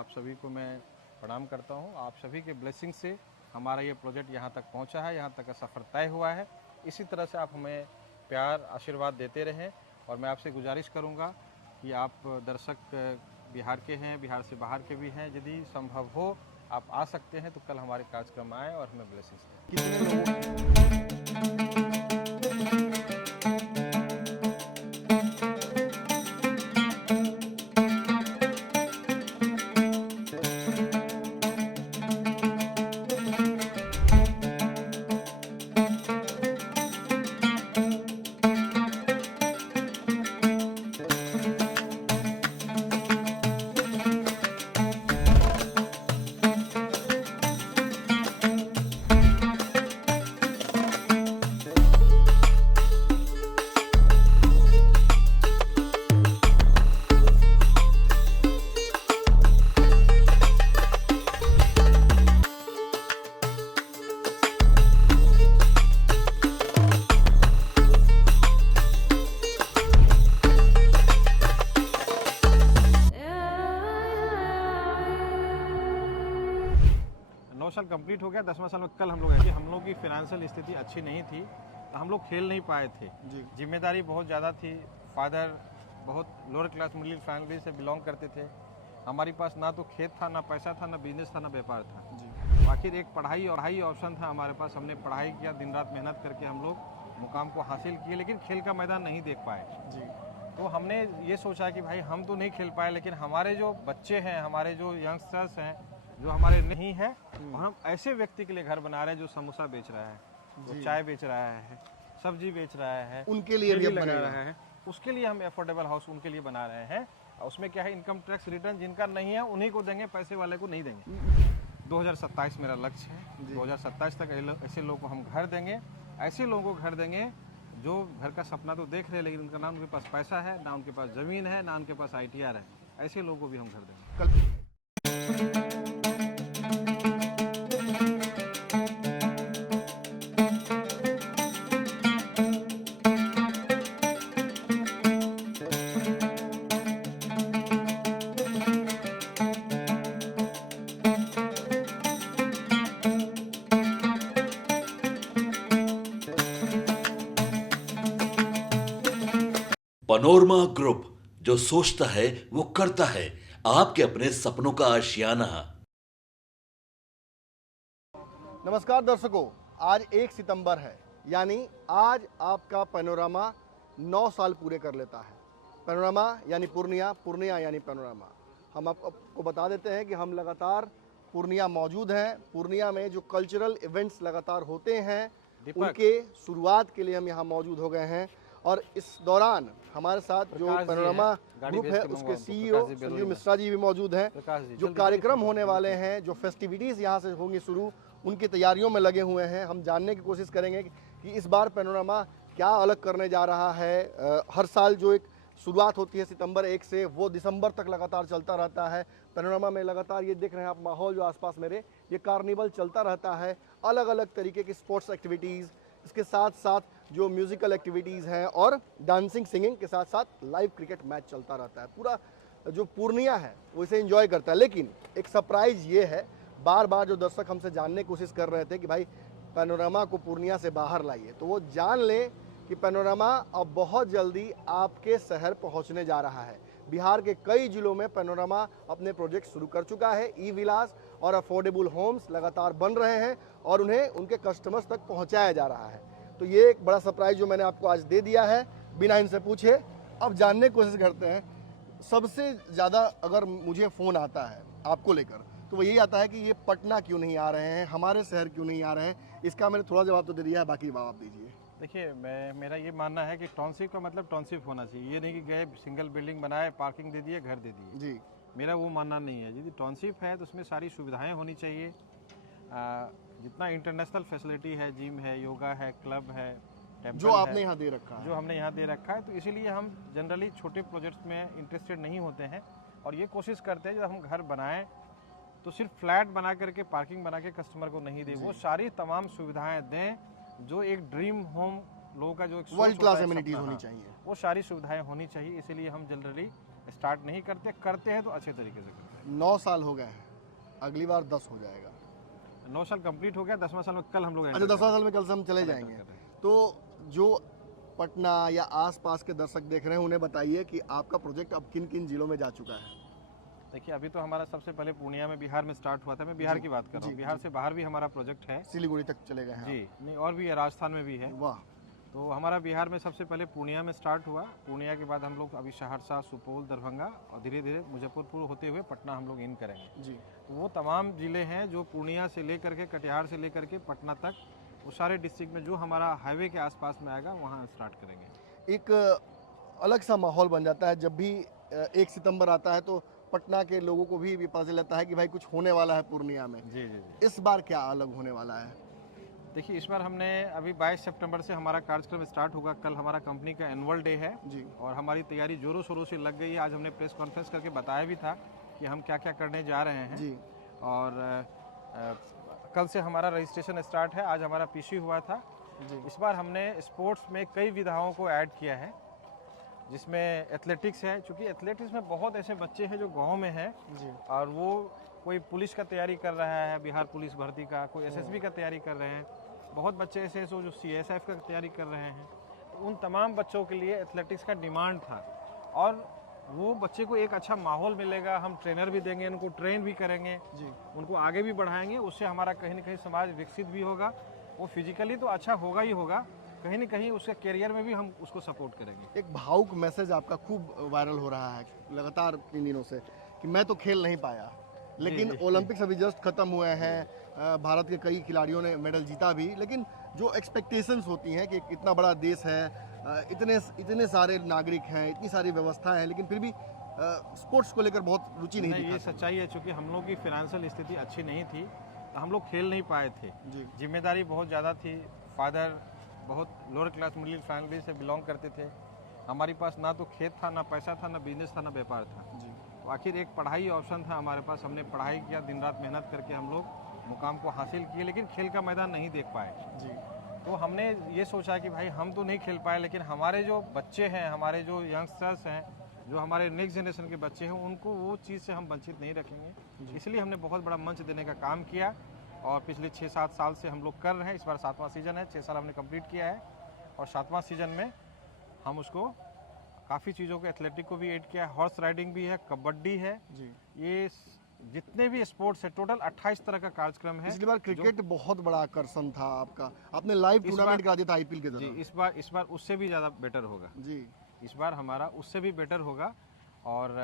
आप सभी को मैं प्रणाम करता हूँ। आप सभी के ब्लेसिंग से हमारा ये प्रोजेक्ट यहाँ तक पहुँचा है, यहाँ तक का सफ़र तय हुआ है। इसी तरह से आप हमें प्यार आशीर्वाद देते रहें और मैं आपसे गुजारिश करूँगा कि आप दर्शक बिहार के हैं, बिहार से बाहर के भी हैं, यदि संभव हो आप आ सकते हैं तो कल हमारे कार्यक्रम आएँ और हमें ब्लेसिंग्स दें। कितने लोगों साल कंप्लीट हो गया, 10वां साल में कल हम लोग आए। हम लोग की फाइनेंशियल स्थिति अच्छी नहीं थी, हम लोग खेल नहीं पाए थे जी। जिम्मेदारी बहुत ज़्यादा थी। फादर बहुत लोअर क्लास मिडिल फैमिली से बिलोंग करते थे। हमारे पास ना तो खेत था, ना पैसा था, ना बिजनेस था, ना व्यापार था जी। आखिर एक पढ़ाई ऑप्शन था हमारे पास। हमने पढ़ाई किया, दिन रात मेहनत करके हम लोग मुकाम को हासिल किए, लेकिन खेल का मैदान नहीं देख पाए जी। तो हमने ये सोचा कि भाई हम तो नहीं खेल पाए, लेकिन हमारे जो बच्चे हैं, हमारे जो यंगस्टर्स हैं जो हमारे नहीं है, और हम ऐसे व्यक्ति के लिए घर बना रहे हैं जो समोसा बेच रहा है, जो चाय बेच रहा है, सब्जी बेच रहा है, उनके लिए भी लगा रहा है, उसके लिए हम अफोर्डेबल हाउस उनके लिए बना रहे हैं। उसमें क्या है, इनकम टैक्स रिटर्न जिनका नहीं है उन्हीं को देंगे, पैसे वाले को नहीं देंगे। 2027 मेरा लक्ष्य है, 2027 तक ऐसे लोगों को हम घर देंगे, ऐसे लोगों को घर देंगे जो घर का सपना तो देख रहे हैं लेकिन उनका ना उनके पास पैसा है, ना उनके पास ज़मीन है, ना उनके पास ITR है। ऐसे लोगों को भी हम घर देंगे। पनोरमा ग्रुप, जो सोचता है वो करता है। आपके अपने सपनों का आशियाना। नमस्कार दर्शकों, आज 1 सितंबर है, यानी आज आपका पैनोरामा 9 साल पूरे कर लेता है। पैनोरामा यानी पूर्णिया, पूर्णिया यानी पैनोरामा। हम आपको बता देते हैं कि हम लगातार पूर्णिया मौजूद हैं। पूर्णिया में जो कल्चरल इवेंट्स लगातार होते हैं उनके शुरुआत के लिए हम यहाँ मौजूद हो गए हैं। और इस दौरान हमारे साथ जो पैनोरामा ग्रुप है उसके CEO संजीव मिश्रा जी भी मौजूद हैं। जो कार्यक्रम होने वाले हैं, जो फेस्टिविटीज़ यहाँ से होंगी शुरू, उनकी तैयारियों में लगे हुए हैं। हम जानने की कोशिश करेंगे कि इस बार पैनोरामा क्या अलग करने जा रहा है। हर साल जो एक शुरुआत होती है सितंबर 1 से, वो दिसंबर तक लगातार चलता रहता है। पैनोरामा में लगातार ये देख रहे हैं आप माहौल जो आसपास मेरे, ये कार्निवल चलता रहता है। अलग अलग तरीके की स्पोर्ट्स एक्टिविटीज़, इसके साथ साथ जो म्यूज़िकल एक्टिविटीज़ हैं और डांसिंग सिंगिंग के साथ साथ लाइव क्रिकेट मैच चलता रहता है। पूरा जो पूर्णिया है वो इसे एंजॉय करता है। लेकिन एक सरप्राइज़ ये है, बार बार जो दर्शक हमसे जानने की कोशिश कर रहे थे कि भाई पैनोरामा को पूर्णिया से बाहर लाइए, तो वो जान लें कि पैनोरामा अब बहुत जल्दी आपके शहर पहुंचने जा रहा है। बिहार के कई जिलों में पैनोरामा अपने प्रोजेक्ट शुरू कर चुका है। ई-विलास और अफोर्डेबल होम्स लगातार बन रहे हैं और उन्हें उनके कस्टमर्स तक पहुंचाया जा रहा है। तो ये एक बड़ा सरप्राइज जो मैंने आपको आज दे दिया है, बिना इनसे पूछे। अब जानने की कोशिश करते हैं, सबसे ज़्यादा अगर मुझे फ़ोन आता है आपको लेकर तो वो यही आता है कि ये पटना क्यों नहीं आ रहे हैं, हमारे शहर क्यों नहीं आ रहे हैं। इसका मैंने थोड़ा जवाब तो दे दिया है, बाकी जवाब आप दीजिए। देखिए, मेरा ये मानना है कि टाउनशिप का मतलब टाउनशिप होना चाहिए। ये नहीं कि गए सिंगल बिल्डिंग बनाए, पार्किंग दे दिए, घर दे दिए जी। मेरा वो मानना नहीं है। यदि टाउनशिप है तो उसमें सारी सुविधाएं होनी चाहिए। जितना इंटरनेशनल फैसिलिटी है, जिम है, योगा है, क्लब है, जो आपने यहाँ दे रखा है, जो हमने यहाँ दे रखा है, तो इसीलिए हम जनरली छोटे प्रोजेक्ट्स में इंटरेस्टेड नहीं होते हैं और ये कोशिश करते हैं जब हम घर बनाएं तो सिर्फ फ्लैट बना करके, पार्किंग बना के कस्टमर को नहीं दें, वो सारी तमाम सुविधाएं दें जो एक ड्रीम होम लोगों का जो एक वर्ल्ड क्लास एमिनिटीज होनी चाहिए, वो सारी सुविधाएं होनी चाहिए। इसीलिए हम जनरली स्टार्ट नहीं करते हैं तो अच्छे तरीके से करते हैं। 9 साल हो गए हैं, अगली बार 10 हो जाएगा। 9 साल कंप्लीट हो गया, 10वां साल में कल हम लोग अच्छा, 10वां साल में कल से हम चले जाएंगे। तो जो पटना या आसपास के दर्शक देख रहे हैं उन्हें बताइए कि आपका प्रोजेक्ट अब किन किन जिलों में जा चुका है। देखिए, अभी तो हमारा सबसे पहले पूर्णिया में, बिहार में स्टार्ट हुआ था। मैं बिहार की बात कर रहा हूँ। बिहार से बाहर भी हमारा प्रोजेक्ट है सिलीगुड़ी तक चले गए हैं जी। नहीं, और भी है, राजस्थान में भी है। वाह। तो हमारा बिहार में सबसे पहले पूर्णिया में स्टार्ट हुआ। पूर्णिया के बाद हम लोग अभी सहरसा, सुपौल, दरभंगा और धीरे धीरे मुजफ्फरपुर होते हुए पटना हम लोग इन करेंगे जी। तो वो तमाम ज़िले हैं जो पूर्णिया से लेकर के, कटिहार से लेकर के पटना तक, वो सारे डिस्ट्रिक्ट में जो हमारा हाईवे के आसपास में आएगा वहाँ स्टार्ट करेंगे। एक अलग सा माहौल बन जाता है जब भी 1 सितंबर आता है, तो पटना के लोगों को भी पता चलता है कि भाई कुछ होने वाला है पूर्णिया में। जी जी जी। इस बार क्या अलग होने वाला है? देखिए, इस बार हमने अभी 22 सितंबर से हमारा कार्यक्रम स्टार्ट होगा। कल हमारा कंपनी का एनुअल डे है जी। और हमारी तैयारी जोरों शोरों से लग गई है। आज हमने प्रेस कॉन्फ्रेंस करके बताया भी था कि हम क्या क्या करने जा रहे हैं जी। और कल से हमारा रजिस्ट्रेशन स्टार्ट है। आज हमारा पीसी हुआ था जी। इस बार हमने स्पोर्ट्स में कई विधाओं को ऐड किया है, जिसमें एथलेटिक्स है। क्योंकि एथलेटिक्स में बहुत ऐसे बच्चे हैं जो गांव में हैं जी। और वो कोई पुलिस का तैयारी कर रहा है, बिहार पुलिस भर्ती का, कोई एसएसबी का तैयारी कर रहे हैं। बहुत बच्चे ऐसे हैं जो सीएसएफ का तैयारी कर रहे हैं। तो उन तमाम बच्चों के लिए एथलेटिक्स का डिमांड था और वो बच्चे को एक अच्छा माहौल मिलेगा। हम ट्रेनर भी देंगे, उनको ट्रेन भी करेंगे जी। उनको आगे भी बढ़ाएंगे। उससे हमारा कहीं ना कहीं समाज विकसित भी होगा। वो फिजिकली तो अच्छा होगा ही होगा, कहीं ना कहीं उसके करियर में भी हम उसको सपोर्ट करेंगे। एक भावुक मैसेज आपका खूब वायरल हो रहा है लगातार 3 दिनों से कि मैं तो खेल नहीं पाया, लेकिन ओलंपिक्स अभी जस्ट खत्म हुए हैं। भारत के कई खिलाड़ियों ने मेडल जीता भी, लेकिन जो एक्सपेक्टेशंस होती हैं कि इतना बड़ा देश है, इतने सारे नागरिक हैं, इतनी सारी व्यवस्थाएं हैं, लेकिन फिर भी स्पोर्ट्स को लेकर बहुत रुचि नहीं ये दिखाते। सच्चाई है। चूँकि हम लोग की फाइनेंशियल स्थिति अच्छी नहीं थी तो हम लोग खेल नहीं पाए थे। जी। जिम्मेदारी बहुत ज़्यादा थी। फादर बहुत लोअर क्लास मिडिल फैमिली से बिलोंग करते थे। हमारे पास ना तो खेत था, ना पैसा था, ना बिजनेस था, ना व्यापार था। जी। तो आखिर एक पढ़ाई ऑप्शन था हमारे पास। हमने पढ़ाई किया, दिन रात मेहनत करके हम लोग मुकाम को हासिल किए, लेकिन खेल का मैदान नहीं देख पाए। जी। तो हमने ये सोचा कि भाई हम तो नहीं खेल पाए, लेकिन हमारे जो बच्चे हैं, हमारे जो यंगस्टर्स हैं, जो हमारे नेक्स्ट जनरेशन के बच्चे हैं, उनको वो चीज़ से हम वंचित नहीं रखेंगे। इसलिए हमने बहुत बड़ा मंच देने का काम किया और पिछले 6-7 साल से हम लोग कर रहे हैं। इस बार 7वां सीज़न है। 6 साल हमने कंप्लीट किया है और 7वां सीज़न में हम उसको काफ़ी चीज़ों को, एथलेटिक को भी ऐड किया है। हॉर्स राइडिंग भी है, कबड्डी है। जी। ये जितने भी स्पोर्ट्स है, टोटल 28 तरह का कार्यक्रम है। पिछली बार क्रिकेट बहुत बड़ा आकर्षण था आपका, आपने लाइव टूर्नामेंट करा दिया था आईपीएल के जी, तरह। इस बार उससे भी ज़्यादा बेटर होगा। जी। इस बार हमारा उससे भी बेटर होगा और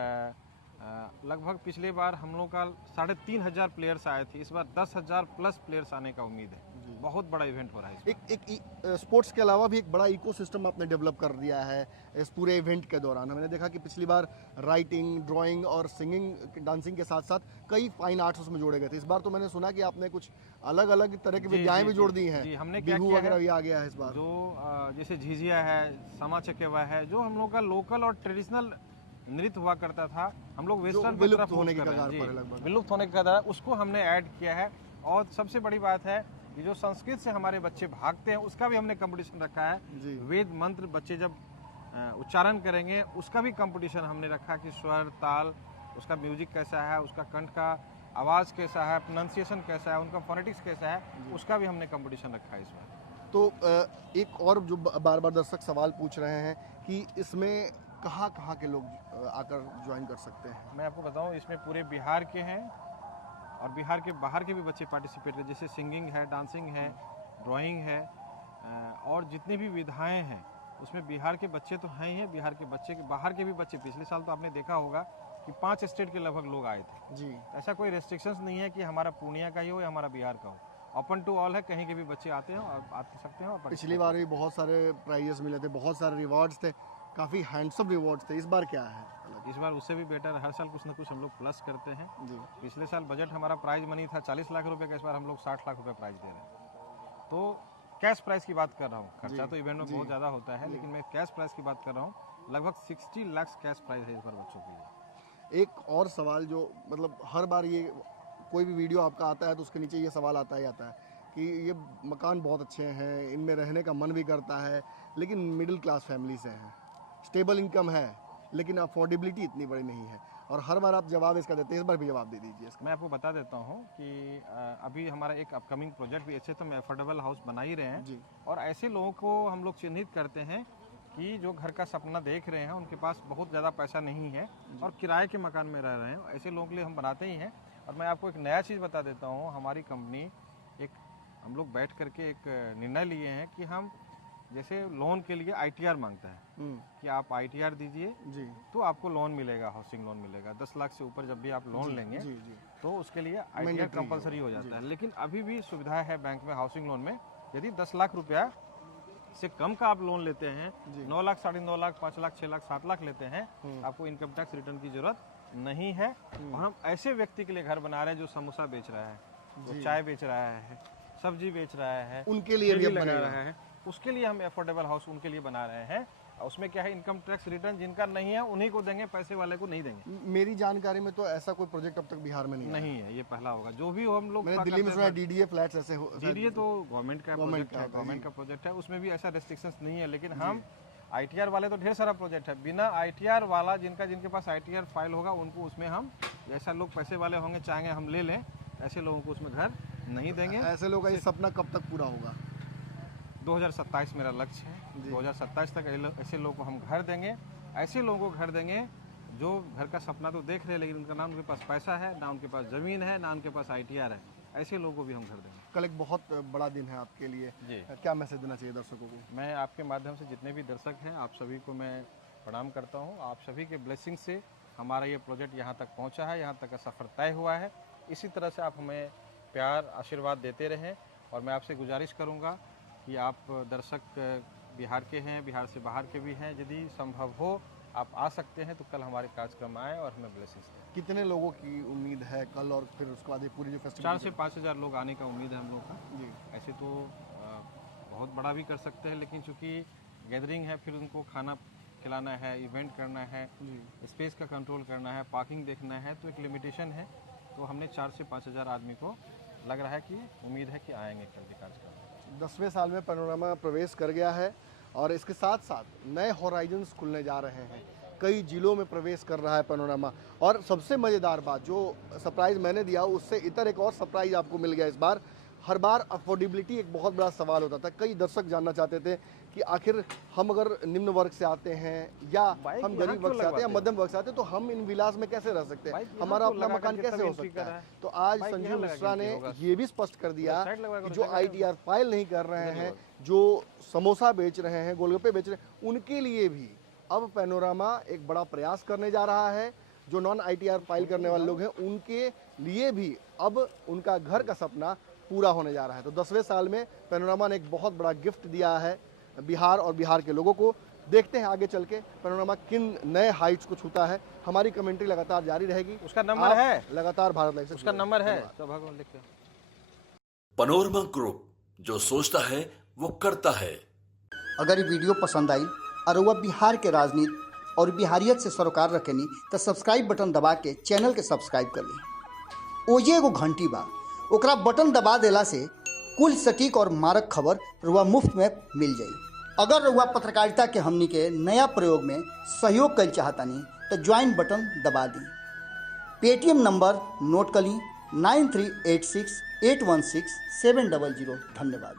लगभग पिछले बार हम लोग का 3,500 प्लेयर्स आए थे। इस बार 10,000 प्लस प्लेयर्स आने का उम्मीद है। बहुत बड़ा इवेंट हो रहा है। एक स्पोर्ट्स के अलावा भी एक बड़ा इकोसिस्टम आपने डेवलप कर दिया है इस पूरे इवेंट के दौरान। हमने देखा कि पिछली बार राइटिंग, ड्राइंग और सिंगिंग, डांसिंग के साथ साथ कई फाइन आर्ट्स उसमें जोड़े गए थे। इस बार तो मैंने सुना कि आपने कुछ अलग अलग तरह की विद्याएं भी जोड़ दी हैं। जी, हमने क्या बिहू किया वगैरह है, भी आ गया है इस बार। जो जैसे झिझिया है, समा चकेवा है, जो हम लोग का लोकल और ट्रेडिशनल नृत्य हुआ करता था, हम लोग वेस्टर्न की तरफ होने की कर रहे हैं। कगार पर है जी, लगभग। विलुप्त होने की कगार, उसको हमने ऐड किया है। और सबसे बड़ी बात है कि जो संस्कृत से हमारे बच्चे भागते हैं, उसका भी हमने कंपटीशन रखा है। जी। वेद मंत्र बच्चे जब उच्चारण करेंगे, उसका भी कंपटीशन हमने रखा कि स्वर, ताल, उसका म्यूजिक कैसा है, उसका कंठ का आवाज़ कैसा है, प्रोनाउंसिएशन कैसा है, उनका फोनेटिक्स कैसा है, उसका भी हमने कंपटीशन रखा है इस बार। तो एक और जो बार बार दर्शक सवाल पूछ रहे हैं कि इसमें कहाँ के लोग आकर ज्वाइन कर सकते हैं? मैं आपको बताऊं, इसमें पूरे बिहार के हैं और बिहार के बाहर के भी बच्चे पार्टिसिपेट कर, जैसे सिंगिंग है, डांसिंग है, ड्राइंग है और जितनी भी विधाएं हैं उसमें बिहार के बच्चे तो हैं ही हैं। बिहार के बच्चे के बाहर के भी बच्चे, पिछले साल तो आपने देखा होगा कि 5 स्टेट के लगभग लोग आए थे। जी। ऐसा कोई रेस्ट्रिक्शंस नहीं है कि हमारा पूर्णिया का ही हो या हमारा बिहार का हो। ओपन टू ऑल है, कहीं के भी बच्चे आते हैं और आ सकते हैं। और पिछली बार भी बहुत सारे प्राइजेस मिले थे, बहुत सारे रिवॉर्ड्स थे, काफ़ी हैंडसम रिवॉर्ड्स थे। इस बार क्या है? इस बार उससे भी बेटर, हर साल कुछ ना कुछ हम लोग प्लस करते हैं। जी। पिछले साल बजट हमारा प्राइज मनी था 40 लाख रुपए का, इस बार हम लोग 60 लाख रुपए प्राइज दे रहे हैं। तो कैश प्राइस की बात कर रहा हूँ, खर्चा तो इवेंट में बहुत ज़्यादा होता है, लेकिन मैं कैश प्राइस की बात कर रहा हूँ। लगभग 60 लाख कैश प्राइज है इस बार बच्चों के लिए। एक और सवाल जो मतलब हर बार ये कोई भी वीडियो आपका आता है तो उसके नीचे ये सवाल आता ही आता है कि ये मकान बहुत अच्छे हैं, इनमें रहने का मन भी करता है, लेकिन मिडिल क्लास फैमिली से हैं, स्टेबल इनकम है, लेकिन अफोर्डेबिलिटी इतनी बड़ी नहीं है। और हर बार आप जवाब इसका देते हैं, इस बार भी जवाब दे दीजिए इसका। मैं आपको बता देता हूँ कि अभी हमारा एक अपकमिंग प्रोजेक्ट भी ऐसे तो हम एफोर्डेबल हाउस बना ही रहे हैं जी। और ऐसे लोगों को हम लोग चिन्हित करते हैं कि जो घर का सपना देख रहे हैं, उनके पास बहुत ज़्यादा पैसा नहीं है और किराए के मकान में रह रहे हैं, ऐसे लोगों के लिए हम बनाते ही हैं। और मैं आपको एक नया चीज़ बता देता हूँ, हमारी कंपनी हम लोग बैठ करके एक निर्णय लिए हैं कि हम जैसे लोन के लिए ITR मांगता है कि आप ITR दीजिए जी तो आपको लोन मिलेगा, हाउसिंग लोन मिलेगा। 10 लाख से ऊपर जब भी आप लोन लेंगे जी जी तो उसके लिए ITR कंपलसरी हो जाता है। लेकिन अभी भी सुविधा है बैंक में हाउसिंग लोन में, यदि 10 लाख रुपया से कम का आप लोन लेते हैं, 9 लाख, 9.5 लाख, 5 लाख, 6 लाख, 7 लाख लेते हैं, आपको इनकम टैक्स रिटर्न की जरूरत नहीं है। और हम ऐसे व्यक्ति के लिए घर बना रहे हैं जो समोसा बेच रहा है, वो चाय बेच रहा है, सब्जी बेच रहा है, उनके लिए भी ठेली अब लगा बनेगा। रहा है, उसके लिए हम एफोर्डेबल हाउस उनके लिए बना रहे हैं। और उसमें क्या है, इनकम टैक्स रिटर्न जिनका नहीं है उन्हीं को देंगे, पैसे वाले को नहीं देंगे। मेरी जानकारी में तो ऐसा कोई प्रोजेक्ट अब तक बिहार में नहीं आया। नहीं है, ये पहला होगा। जो भी हो हम लोग मैंने दिल्ली में सुना DDA फ्लैट्स ऐसे हो, DDA तो गवर्नमेंट का प्रोजेक्ट है, का गवर्नमेंट का प्रोजेक्ट है, उसमें भी ऐसा रेस्ट्रिक्शंस नहीं है। लेकिन हम ITR वाले तो ढेर सारा प्रोजेक्ट है, बिना ITR वाला जिनके पास ITR फाइल होगा उनको उसमें हम, जैसा लोग पैसे वाले होंगे चाहेंगे हम ले लें, ऐसे लोगों को उसमें घर नहीं देंगे। ऐसे लोगों का ये सपना कब तक पूरा होगा? 2027 मेरा लक्ष्य है। 2027 तक ऐसे लोगों को हम घर देंगे, ऐसे लोगों को घर देंगे जो घर का सपना तो देख रहे हैं लेकिन उनका ना उनके पास पैसा है, ना उनके पास ज़मीन है, ना उनके पास ITR है, ऐसे लोगों को भी हम घर देंगे। कल एक बहुत बड़ा दिन है आपके लिए जी। क्या मैसेज देना चाहिए दर्शकों को? मैं आपके माध्यम से जितने भी दर्शक हैं आप सभी को मैं प्रणाम करता हूं। आप सभी के ब्लेसिंग से हमारा ये प्रोजेक्ट यहां तक पहुंचा है, यहां तक का सफ़र तय हुआ है। इसी तरह से आप हमें प्यार आशीर्वाद देते रहें और मैं आपसे गुजारिश करूंगा कि आप दर्शक बिहार के हैं, बिहार से बाहर के भी हैं, यदि संभव हो आप आ सकते हैं तो कल हमारे कार्यक्रम आए और हमें ब्लेसिंग्स दें। कितने लोगों की उम्मीद है कल और फिर उसके बाद ये पूरी जो फेस्टिवल? 4 से 5 हज़ार लोग आने का उम्मीद है हम लोग का। जी। ऐसे तो बहुत बड़ा भी कर सकते हैं, लेकिन चूँकि गैदरिंग है, फिर उनको खाना खिलाना है, इवेंट करना है, स्पेस का कंट्रोल करना है, पार्किंग देखना है, तो एक लिमिटेशन है। तो हमने 4 से 5 हज़ार आदमी को लग रहा है कि उम्मीद है कि आएंगे कल भी कार्यक्रम। 10वें साल में पैनोरामा प्रवेश कर गया है और इसके साथ साथ नए हॉराइजन्स खुलने जा रहे हैं। कई जिलों में प्रवेश कर रहा है पैनोरामा। और सबसे मज़ेदार बात, जो सरप्राइज़ मैंने दिया उससे इतर एक और सरप्राइज़ आपको मिल गया इस बार। हर बार अफोर्डेबिलिटी एक बहुत बड़ा सवाल होता था। कई दर्शक जानना चाहते थे कि आखिर हम अगर निम्न वर्ग से आते हैं या हम गरीब वर्ग से आते हैं या मध्यम वर्ग से आते हैं तो हम इन विलास में कैसे रह सकते हैं, हमारा अपना मकान कैसे हो सकता है। तो आज संजीव मिश्रा ने ये भी स्पष्ट कर दिया कि जो ITR फाइल नहीं कर रहे हैं, जो समोसा बेच रहे हैं, गोलगप्पे बेच रहे हैं, उनके लिए भी अब पैनोरामा एक बड़ा प्रयास करने जा रहा है। जो नॉन ITR फाइल करने वाले लोग हैं उनके लिए भी अब उनका घर का सपना पूरा होने जा रहा है। तो 10वें साल में पैनोरामा ने एक बहुत बड़ा गिफ्ट दिया है बिहार और बिहार के लोगों को। देखते हैं आगे चल के पैनोरामा किन नए हाइट्स को छूता है। हमारी कमेंट्री लगातार जारी रहेगी। उसका नंबर है, लगातार भारत लाइव से उसका नंबर है, भगवान लिख के। पनोरमा ग्रुप, जो सोचता है वो करता है। अगर ये वीडियो पसंद आई और वह बिहार के राजनीति और बिहारियत से सरोकार रखेनी तो सब्सक्राइब बटन दबा के चैनल के सब्सक्राइब कर ली। ओजे एगो घंटी बा, ओकरा बटन दबा देला से कुल सटीक और मारक खबर रुआ मुफ्त में मिल जाई। अगर रुआ पत्रकारिता के हमनी के नया प्रयोग में सहयोग कर चाहतानी तो ज्वाइन बटन दबा दी। पेटीएम नंबर नोट कर ली 9386816700। धन्यवाद।